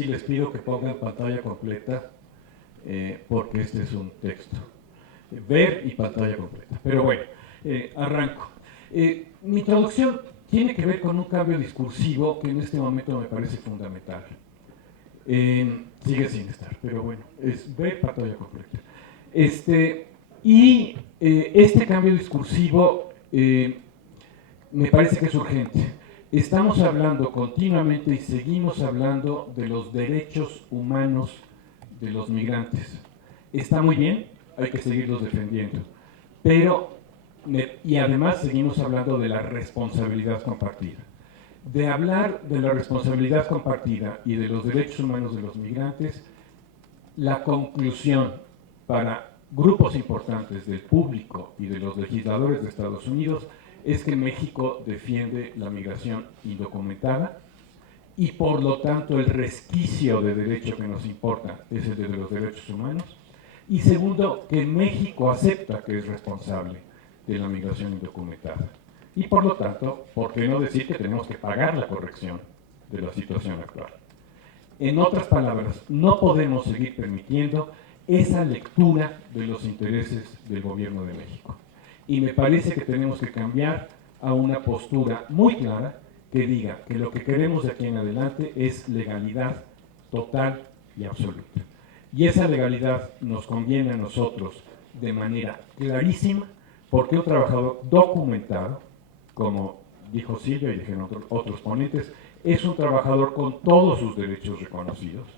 Sí, les pido que pongan pantalla completa porque este es un texto. Ver y pantalla completa. Pero bueno, arranco. Mi introducción tiene que ver con un cambio discursivo que en este momento me parece fundamental. Sigue sin estar, pero bueno, es ver pantalla completa. Este cambio discursivo me parece que es urgente. Estamos hablando continuamente y seguimos hablando de los derechos humanos de los migrantes. Está muy bien, hay que seguirlos defendiendo, pero, y además seguimos hablando de la responsabilidad compartida. De hablar de la responsabilidad compartida y de los derechos humanos de los migrantes, la conclusión para grupos importantes del público y de los legisladores de Estados Unidos es que México defiende la migración indocumentada y por lo tanto el resquicio de derecho que nos importa es el de los derechos humanos. Y segundo, que México acepta que es responsable de la migración indocumentada. Y por lo tanto, ¿por qué no decir que tenemos que pagar la corrección de la situación actual? En otras palabras, no podemos seguir permitiendo esa lectura de los intereses del gobierno de México. Y me parece que tenemos que cambiar a una postura muy clara que diga que lo que queremos de aquí en adelante es legalidad total y absoluta. Y esa legalidad nos conviene a nosotros de manera clarísima porque un trabajador documentado, como dijo Silvia y dijeron otros ponentes, es un trabajador con todos sus derechos reconocidos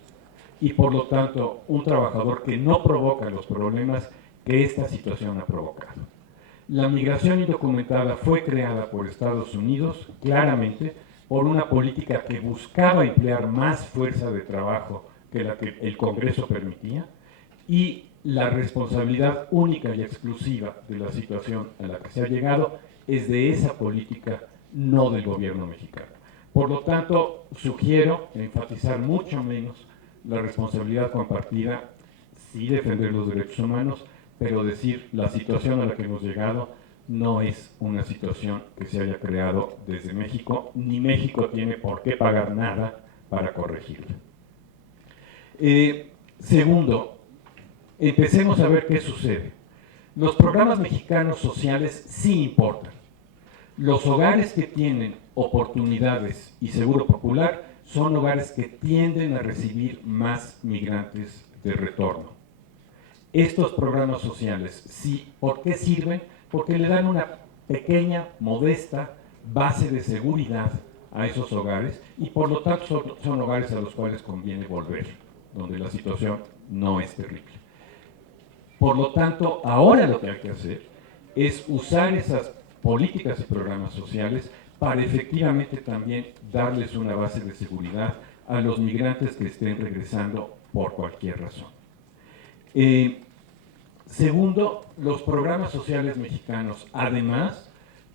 y por lo tanto un trabajador que no provoca los problemas que esta situación ha provocado. La migración indocumentada fue creada por Estados Unidos, claramente, por una política que buscaba emplear más fuerza de trabajo que la que el Congreso permitía, y la responsabilidad única y exclusiva de la situación a la que se ha llegado es de esa política, no del gobierno mexicano. Por lo tanto, sugiero enfatizar mucho menos la responsabilidad compartida, sí defender los derechos humanos, pero decir la situación a la que hemos llegado no es una situación que se haya creado desde México, ni México tiene por qué pagar nada para corregirla. Segundo, empecemos a ver qué sucede. Los programas mexicanos sociales sí importan. Los hogares que tienen oportunidades y seguro popular son hogares que tienden a recibir más migrantes de retorno. Estos programas sociales, sí, ¿por qué sirven? Porque le dan una pequeña, modesta base de seguridad a esos hogares y por lo tanto son hogares a los cuales conviene volver, donde la situación no es terrible. Por lo tanto, ahora lo que hay que hacer es usar esas políticas y programas sociales para efectivamente también darles una base de seguridad a los migrantes que estén regresando por cualquier razón. Segundo, los programas sociales mexicanos, además,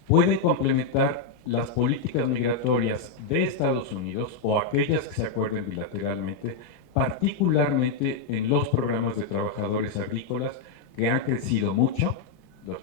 pueden complementar las políticas migratorias de Estados Unidos o aquellas que se acuerden bilateralmente, particularmente en los programas de trabajadores agrícolas que han crecido mucho,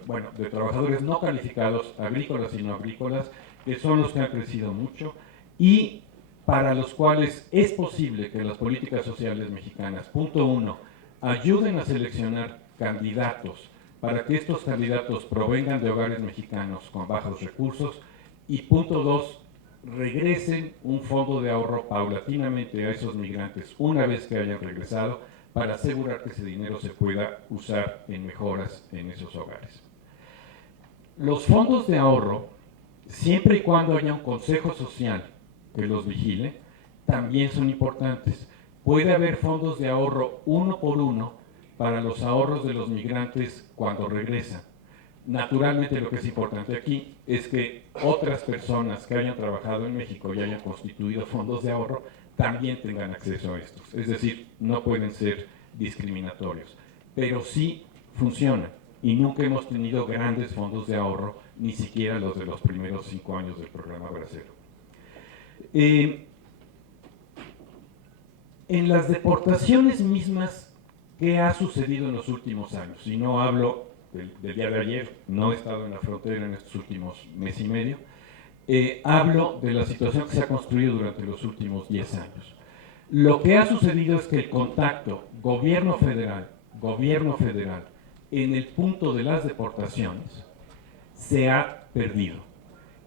bueno, de trabajadores no calificados, agrícolas y no agrícolas, que son los que han crecido mucho y para los cuales es posible que las políticas sociales mexicanas, punto uno, ayuden a seleccionar candidatos para que estos candidatos provengan de hogares mexicanos con bajos recursos y punto dos, regresen un fondo de ahorro paulatinamente a esos migrantes una vez que hayan regresado para asegurar que ese dinero se pueda usar en mejoras en esos hogares. Los fondos de ahorro, siempre y cuando haya un consejo social que los vigile, también son importantes. Puede haber fondos de ahorro uno por uno para los ahorros de los migrantes cuando regresan. Naturalmente lo que es importante aquí es que otras personas que hayan trabajado en México y hayan constituido fondos de ahorro también tengan acceso a estos. Es decir, no pueden ser discriminatorios, pero sí funcionan y nunca hemos tenido grandes fondos de ahorro, ni siquiera los de los primeros 5 años del programa Bracero. En las deportaciones mismas, ¿qué ha sucedido en los últimos años? Y no hablo del día de ayer, no he estado en la frontera en estos últimos mes y medio, hablo de la situación que se ha construido durante los últimos 10 años. Lo que ha sucedido es que el contacto gobierno federal, en el punto de las deportaciones se ha perdido.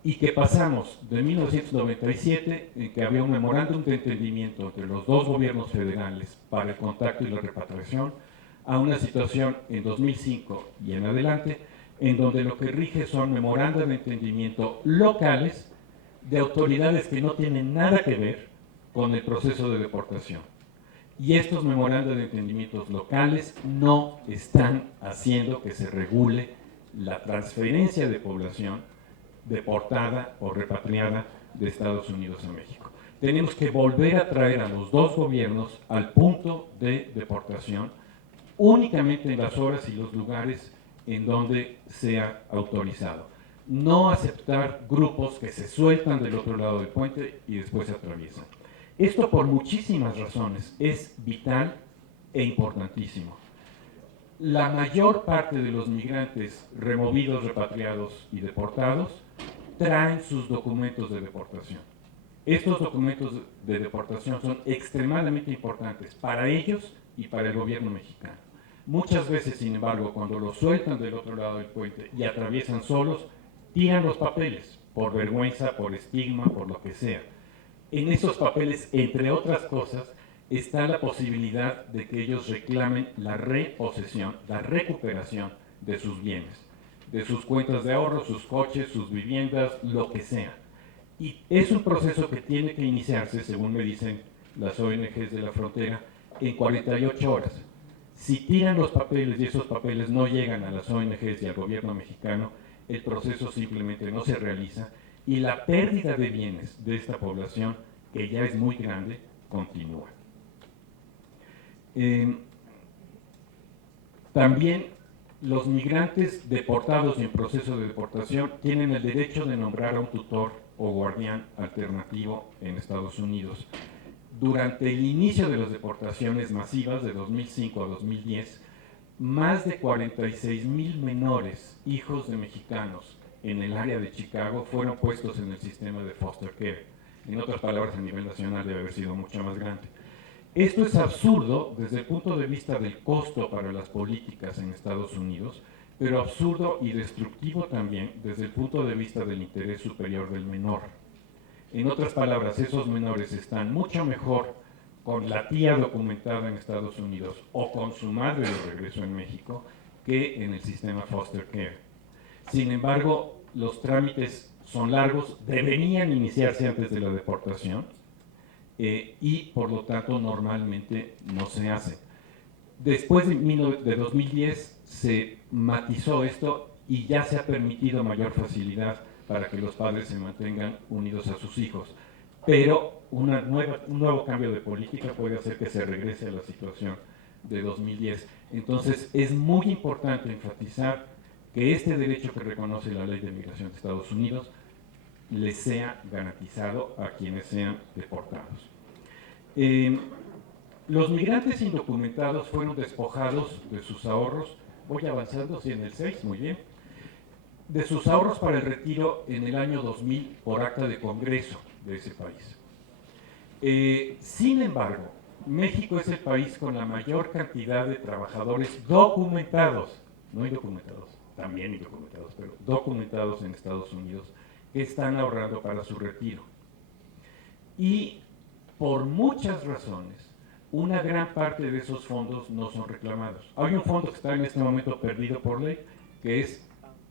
Y que pasamos de 1997, en que había un memorándum de entendimiento entre los dos gobiernos federales para el contacto y la repatriación, a una situación en 2005 y en adelante, en donde lo que rige son memorandos de entendimiento locales de autoridades que no tienen nada que ver con el proceso de deportación. Y estos memorandos de entendimientos locales no están haciendo que se regule la transferencia de población deportada o repatriada de Estados Unidos a México. Tenemos que volver a traer a los dos gobiernos al punto de deportación únicamente en las horas y los lugares en donde sea autorizado. No aceptar grupos que se sueltan del otro lado del puente y después se atraviesan. Esto por muchísimas razones es vital e importantísimo. La mayor parte de los migrantes removidos, repatriados y deportados traen sus documentos de deportación. Estos documentos de deportación son extremadamente importantes para ellos y para el gobierno mexicano. Muchas veces, sin embargo, cuando los sueltan del otro lado del puente y atraviesan solos, tiran los papeles, por vergüenza, por estigma, por lo que sea. En esos papeles, entre otras cosas, está la posibilidad de que ellos reclamen la reposesión, la recuperación de sus bienes, de sus cuentas de ahorro, sus coches, sus viviendas, lo que sea. Y es un proceso que tiene que iniciarse, según me dicen las ONGs de la frontera, en 48 horas. Si tiran los papeles y esos papeles no llegan a las ONGs y al gobierno mexicano, el proceso simplemente no se realiza y la pérdida de bienes de esta población, que ya es muy grande, continúa. También los migrantes deportados y en proceso de deportación tienen el derecho de nombrar a un tutor o guardián alternativo en Estados Unidos. Durante el inicio de las deportaciones masivas de 2005 a 2010, más de 46,000 menores, hijos de mexicanos, en el área de Chicago fueron puestos en el sistema de foster care. En otras palabras, a nivel nacional debe haber sido mucho más grande. Esto es absurdo desde el punto de vista del costo para las políticas en Estados Unidos, pero absurdo y destructivo también desde el punto de vista del interés superior del menor. En otras palabras, esos menores están mucho mejor con la tía documentada en Estados Unidos o con su madre de regreso en México que en el sistema foster care. Sin embargo, los trámites son largos, deberían iniciarse antes de la deportación y por lo tanto normalmente no se hacen. Después de 2010 se matizó esto y ya se ha permitido mayor facilidad para que los padres se mantengan unidos a sus hijos. Pero un nuevo cambio de política puede hacer que se regrese a la situación de 2010. Entonces es muy importante enfatizar que este derecho que reconoce la Ley de Migración de Estados Unidos les sea garantizado a quienes sean deportados. Los migrantes indocumentados fueron despojados de sus ahorros, voy avanzando, sí, en el 6, muy bien, de sus ahorros para el retiro en el año 2000 por acta de Congreso de ese país. Sin embargo, México es el país con la mayor cantidad de trabajadores documentados, no indocumentados, también indocumentados, pero documentados en Estados Unidos, que están ahorrando para su retiro. Y por muchas razones, una gran parte de esos fondos no son reclamados. Hay un fondo que está en este momento perdido por ley, que es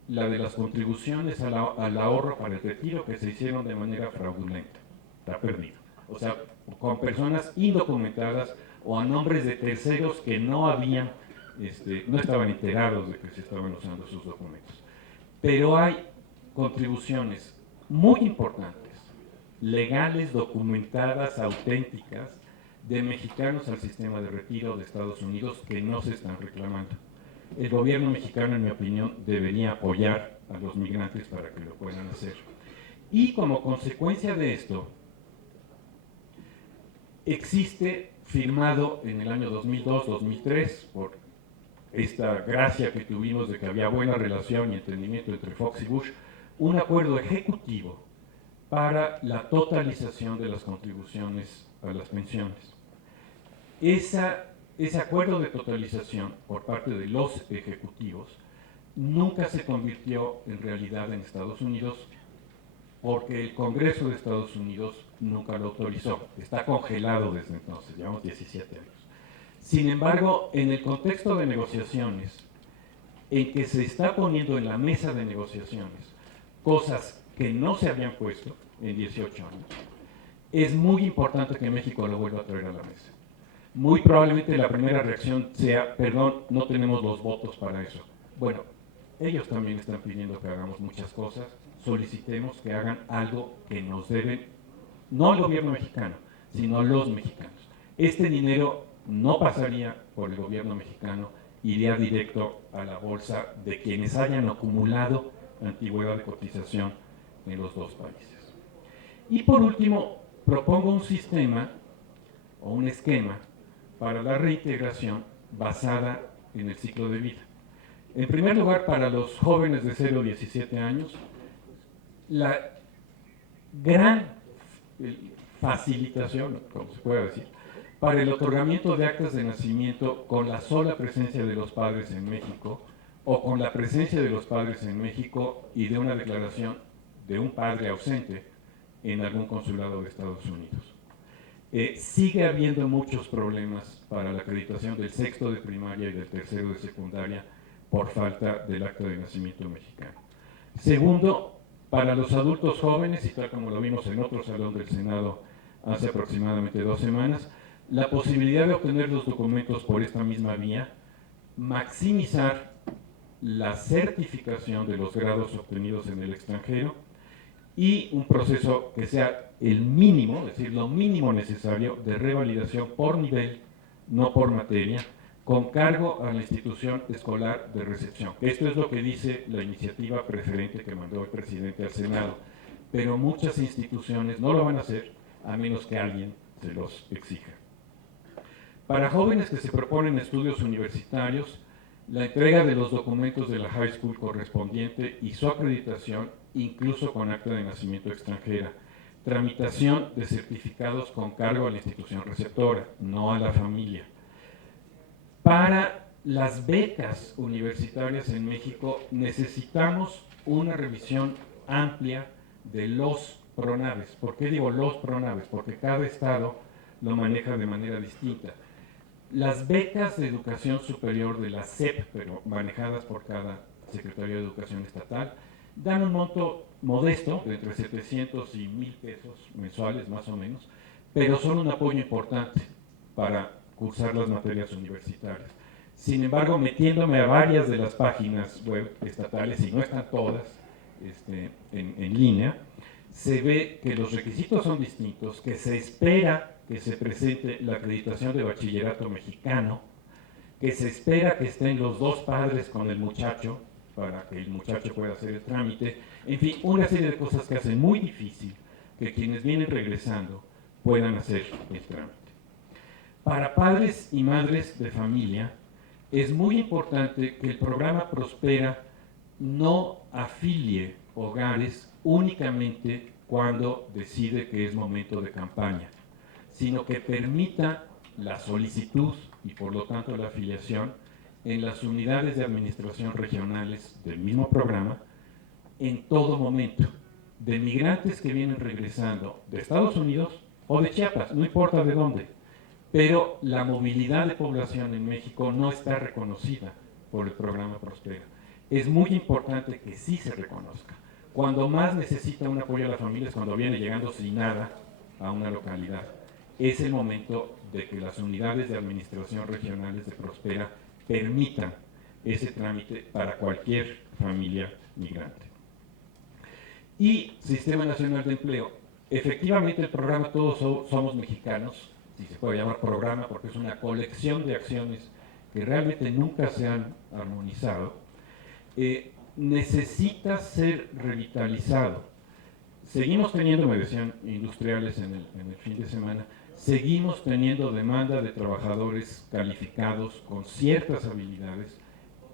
la de las contribuciones al ahorro para el retiro que se hicieron de manera fraudulenta. Está perdido. O sea, con personas indocumentadas o a nombres de terceros que no habían, no estaban enterados de que se estaban usando sus documentos. Pero hay contribuciones muy importantes, legales, documentadas, auténticas, de mexicanos al sistema de retiro de Estados Unidos que no se están reclamando. El gobierno mexicano, en mi opinión, debería apoyar a los migrantes para que lo puedan hacer. Y como consecuencia de esto, existe firmado en el año 2002-2003, por esta gracia que tuvimos de que había buena relación y entendimiento entre Fox y Bush, un acuerdo ejecutivo para la totalización de las contribuciones a las pensiones. ese acuerdo de totalización por parte de los ejecutivos nunca se convirtió en realidad en Estados Unidos porque el Congreso de Estados Unidos nunca lo autorizó. Está congelado desde entonces, llevamos 17 años. Sin embargo, en el contexto de negociaciones, en que se está poniendo en la mesa de negociaciones cosas que no se habían puesto en 18 años, es muy importante que México lo vuelva a traer a la mesa. Muy probablemente la primera reacción sea, perdón, no tenemos los votos para eso. Bueno, ellos también están pidiendo que hagamos muchas cosas, solicitemos que hagan algo que nos deben, no al gobierno mexicano, sino a los mexicanos. Este dinero no pasaría por el gobierno mexicano, iría directo a la bolsa de quienes hayan acumulado antigüedad de cotización en los dos países. Y por último, propongo un sistema o un esquema para la reintegración basada en el ciclo de vida. En primer lugar, para los jóvenes de 0 a 17 años, la gran facilitación, como se puede decir, para el otorgamiento de actas de nacimiento con la sola presencia de los padres en México o con la presencia de los padres en México y de una declaración de un padre ausente en algún consulado de Estados Unidos. Sigue habiendo muchos problemas para la acreditación del sexto de primaria y del tercero de secundaria por falta del acta de nacimiento mexicano. Segundo, para los adultos jóvenes, y tal como lo vimos en otro salón del Senado hace aproximadamente 2 semanas, la posibilidad de obtener los documentos por esta misma vía, maximizar la certificación de los grados obtenidos en el extranjero y un proceso que sea el mínimo, es decir, lo mínimo necesario de revalidación por nivel, no por materia, con cargo a la institución escolar de recepción. Esto es lo que dice la iniciativa preferente que mandó el presidente al Senado, pero muchas instituciones no lo van a hacer a menos que alguien se los exija. Para jóvenes que se proponen estudios universitarios, la entrega de los documentos de la high school correspondiente y su acreditación, incluso con acta de nacimiento extranjera, tramitación de certificados con cargo a la institución receptora, no a la familia. Para las becas universitarias en México necesitamos una revisión amplia de los PRONAVES. ¿Por qué digo los PRONAVES? Porque cada estado lo maneja de manera distinta. Las becas de educación superior de la SEP, pero manejadas por cada Secretaría de Educación Estatal, dan un monto modesto, de entre 700 y 1,000 pesos mensuales más o menos, pero son un apoyo importante para cursar las materias universitarias. Sin embargo, metiéndome a varias de las páginas web estatales, y no están todas en línea, se ve que los requisitos son distintos, que se espera que se presente la acreditación de bachillerato mexicano, que se espera que estén los dos padres con el muchacho para que el muchacho pueda hacer el trámite, en fin, una serie de cosas que hacen muy difícil que quienes vienen regresando puedan hacer el trámite. Para padres y madres de familia, es muy importante que el programa Prospera no afilie hogares únicamente cuando decide que es momento de campaña, sino que permita la solicitud y por lo tanto la afiliación en las unidades de administración regionales del mismo programa en todo momento, de migrantes que vienen regresando de Estados Unidos o de Chiapas, no importa de dónde, pero la movilidad de población en México no está reconocida por el programa Prospera. Es muy importante que sí se reconozca. Cuando más necesita un apoyo a la familia es cuando viene llegando sin nada a una localidad. Es el momento de que las unidades de administración regionales de Prospera permitan ese trámite para cualquier familia migrante. Y Sistema Nacional de Empleo. Efectivamente, el programa Todos Somos Mexicanos, si se puede llamar programa porque es una colección de acciones que realmente nunca se han armonizado, necesita ser revitalizado. Seguimos teniendo, me decían industriales en el fin de semana, seguimos teniendo demanda de trabajadores calificados con ciertas habilidades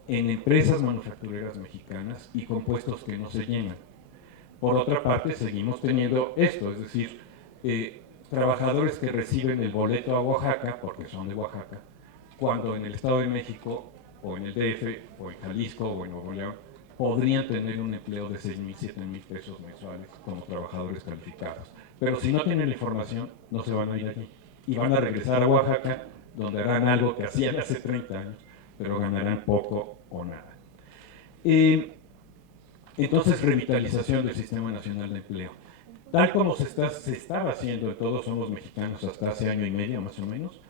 en empresas manufactureras mexicanas y con puestos que no se llenan. Por otra parte, seguimos teniendo esto, es decir, trabajadores que reciben el boleto a Oaxaca, porque son de Oaxaca, cuando en el Estado de México, o en el DF, o en Jalisco, o en Nuevo León, podrían tener un empleo de 6,000, 7,000 pesos mensuales como trabajadores calificados. Pero si no tienen la información, no se van a ir allí. Y van a regresar a Oaxaca, donde harán algo que hacían hace 30 años, pero ganarán poco o nada. Entonces, revitalización del Sistema Nacional de Empleo. Tal como se estaba haciendo en Todos Somos Mexicanos hasta hace año y medio más o menos,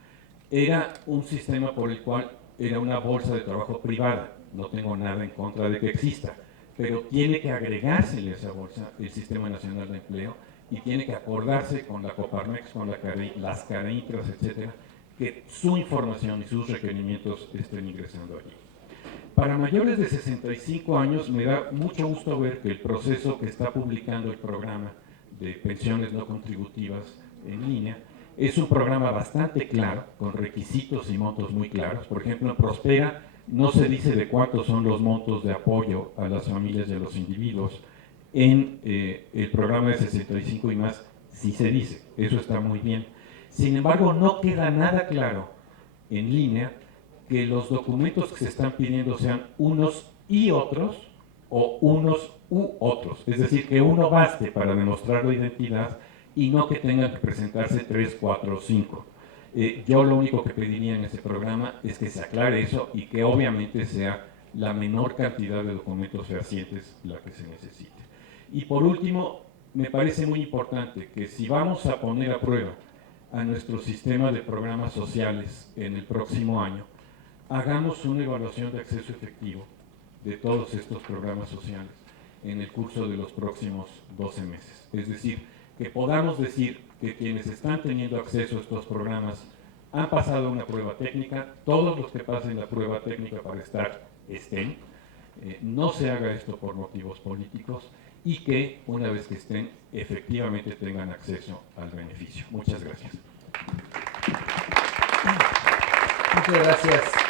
era un sistema por el cual era una bolsa de trabajo privada. No tengo nada en contra de que exista, pero tiene que agregársele a esa bolsa el Sistema Nacional de Empleo y tiene que acordarse con la Coparmex, con las CAREINTRAS, etcétera, que su información y sus requerimientos estén ingresando allí. Para mayores de 65 años me da mucho gusto ver que el proceso que está publicando el programa de pensiones no contributivas en línea es un programa bastante claro, con requisitos y montos muy claros. Por ejemplo, en Prospera no se dice de cuántos son los montos de apoyo a las familias y a los individuos. En el programa de 65 y más sí se dice, eso está muy bien. Sin embargo, no queda nada claro en línea que los documentos que se están pidiendo sean unos y otros o unos u otros. Es decir, que uno baste para demostrar la identidad y no que tengan que presentarse 3, 4 o 5. Yo lo único que pediría en ese programa es que se aclare eso y que obviamente sea la menor cantidad de documentos fehacientes la que se necesite. Y por último, me parece muy importante que si vamos a poner a prueba a nuestro sistema de programas sociales en el próximo año, hagamos una evaluación de acceso efectivo de todos estos programas sociales en el curso de los próximos 12 meses. Es decir, que podamos decir que quienes están teniendo acceso a estos programas han pasado una prueba técnica, todos los que pasen la prueba técnica para estar estén, no se haga esto por motivos políticos y que una vez que estén efectivamente tengan acceso al beneficio. Muchas gracias. Muchas gracias.